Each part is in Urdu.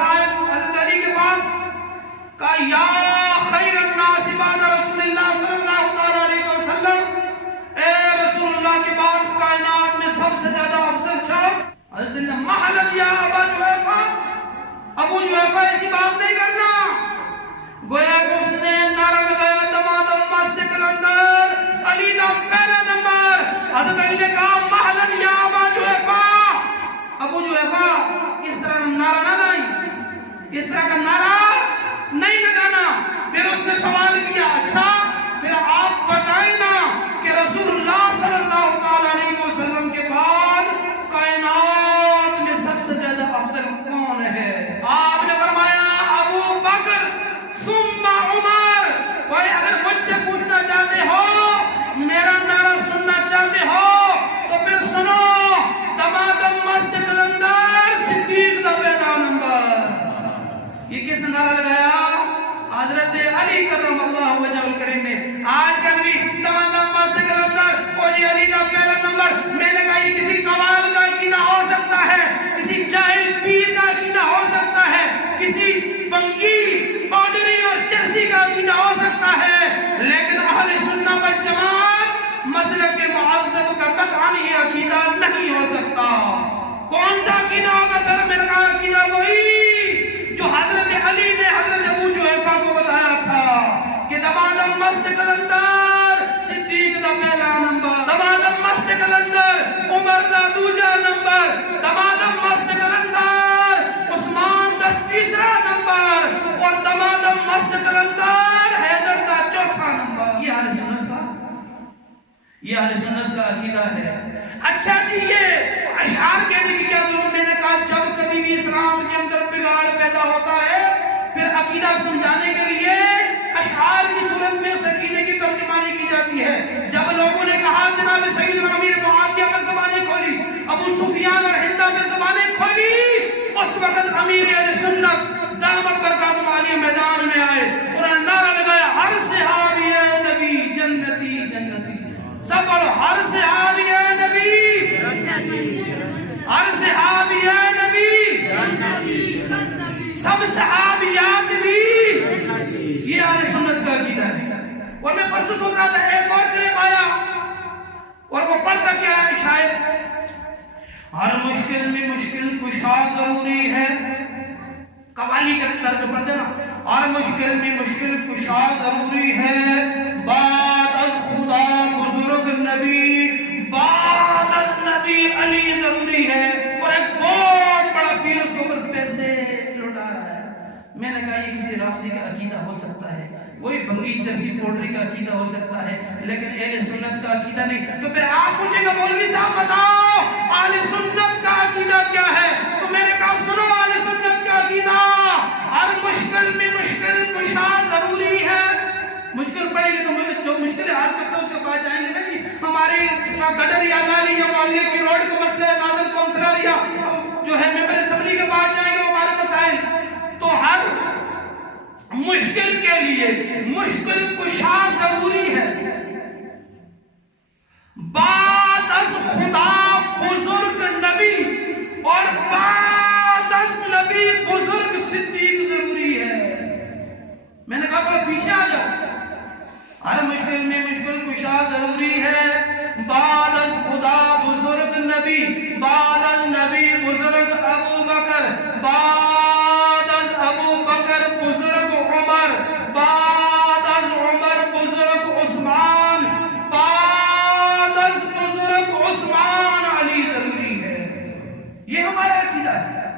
پاس آئے حضرت علی کے پاس، کہا یا خیر الناس بعد رسول اللہ صلی اللہ علیہ وسلم، اے رسول اللہ کے بعد کائنات میں سب سے زیادہ افضل شخص. حضرت علی نے محلم یا ابا جحیفہ، ابو جحیفہ ایسی بات نہیں کرنا. گویا کہ اس نے نعرہ لگایا دمادم مسجد کے اندر علی دا پہلا نمبر. حضرت علی نے کہا محلن یا ابا جحیفہ. ابو جحیفہ اس طرح نعرہ نہ لگائیں، اس طرح کا نعرہ نہیں لگانا. پھر اس نے سوال کیا اچھا پھر آپ بتائیں نا کہ رسول اللہ صلی اللہ علیہ وسلم کے بعد کائنات میں سب سے زیادہ افضل کون ہے؟ آپ نے فرمایا ابو بکر ثم عمر. بھائی اگر مجھ سے پوچھنا چاہتے ہو، میرا نعرہ سننا چاہتے ہو تو پھر سنو، دمادم مسجد کے اندر صدیق دا پہلا نمبر. یہ کس نے نعرہ لگایا؟ حضرت علی کرم اللہ وجہ الکریم نے. آج کل بھی دمادم مسجد کے اندر اور یہ علی دا پہلا نمبر. میں نے کہا یہ کسی قوال کا عقیدہ ہو سکتا ہے، کسی جاہل پیر کا عقیدہ ہو سکتا ہے، کسی بنگی پاڈری اور چرسی کا عقیدہ ہو سکتا ہے، لیکن اہل سنت والجماعت مسلک معذب کا قطعاً یہ عقیدہ نہیں ہو سکتا. کون سا عقیدہ ہوگا؟ در میں لگا عقیدہ وہی جو حضرت علی نے حضرت ابو جحیفہ کو بتایا تھا کہ دمادم مسجد کے اندر صدیق دا پہلا نمبر، دمادم مسجد کے اندر عمر دا دوسرا نمبر، دمادم مسجد کے اندر عثمان دا تیسرا نمبر اور دمادم مسجد کے اندر حیدر دا چوتھا نمبر. یہ اہل سنت کا عقیدہ ہے. اچھا جی یہ اشعار کہنے کی کیا ضرورت؟ میں نے کہا جب کبھی بھی اسلام کے اندر بگاڑ پیدا ہوتا ہے پھر عقیدہ سمجھانے کے لیے اشعار کی صورت میں اس عقیدے کی ترجمانی کی جاتی ہے. جب لوگوں نے کہا جناب سیدنا امیر معاویہ پر زبانیں کھولی، ابو سفیان اور ہندہ پر زبانیں کھولی، اس وقت امیر اہل سنت دامت برکاتہ عالیہ میدان میں آئے اور نعرہ لگایا ہر صحابی نبی جنتی جنتی. سب بولو ہر صحابی نبی ہر صحابی نبی سب صحابیات بھی. یہ اہل سنت کا عقیدہ ہے. اور میں پرسوں سن رہا تھا ایک اور کلپ آیا اور وہ پڑھتا کیا ہے شاید ہر مشکل میں مشکل کشا ضروری ہے. قوالی کا طرز پڑھتے نا، ہر مشکل میں مشکل کشا ضروری ہے. بعد از خدا بزرگ نبی، بعد از نبی علی ضروری ہے. اور ایک بہت بڑا پیر اس کو اوپر پیسے لوٹا رہا ہے. میں نے کہا یہ کسی رافضی کا عقیدہ ہو سکتا ہے، وہی بنگی چرسی پوٹری کا عقیدہ ہو سکتا ہے، لیکن اہل سنت کا عقیدہ نہیں. تو پھر آپ مجھے کہ مولوی صاحب بتاؤ اہل سنت کا عقیدہ کیا ہے؟ تو میں نے کہا سنو اہل سنت کا عقیدہ ہر مشکل میں مشکل کشا ضروری ہے. مشکل پڑے گی تو مجھے جو مشکل حال کرتا ہے اس کے پاس جائیں گے نا جی ہماری گٹر یا نالی یا محلے کی روڈ کا مسئلہ ہے، نازل کونسلر یا جو ہے ممبر اسمبلی کے پاس جائیں گے وہ ہمارے مسائل. تو ہر مشکل کے لیے مشکل کشا ضروری ہے. بعد از خدا بزرگ نبی اور بعد از نبی بزرگ صدیق ضروری ہے. میں نے کہا تھوڑا پیچھے آ جاؤ. ہر مشکل میں مشکل کشا ضروری ہے. بعد از خدا بزرگ نبی، بعد از نبی بزرگ ابو بکر، بعد از ابو بکر بزرگ عمر، بعد از عمر بزرگ عثمان، بعد از بزرگ عثمان علی ضروری ہے. یہ ہمارا عقیدہ ہے.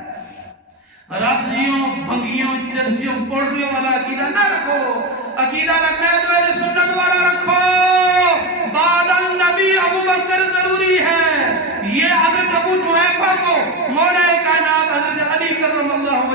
رافضیوں، بھنگیوں، چرسیوں، پوٹریوں والا عقیدہ نہ رکھو. عقیدہ رکھنا ہے تو اہل سنت والا رکھو. بعد النبی ابو بکر ضروری ہے. یہ حضرت ابو جحیفہ کو مولا کائنات حضرت علی کرم اللہ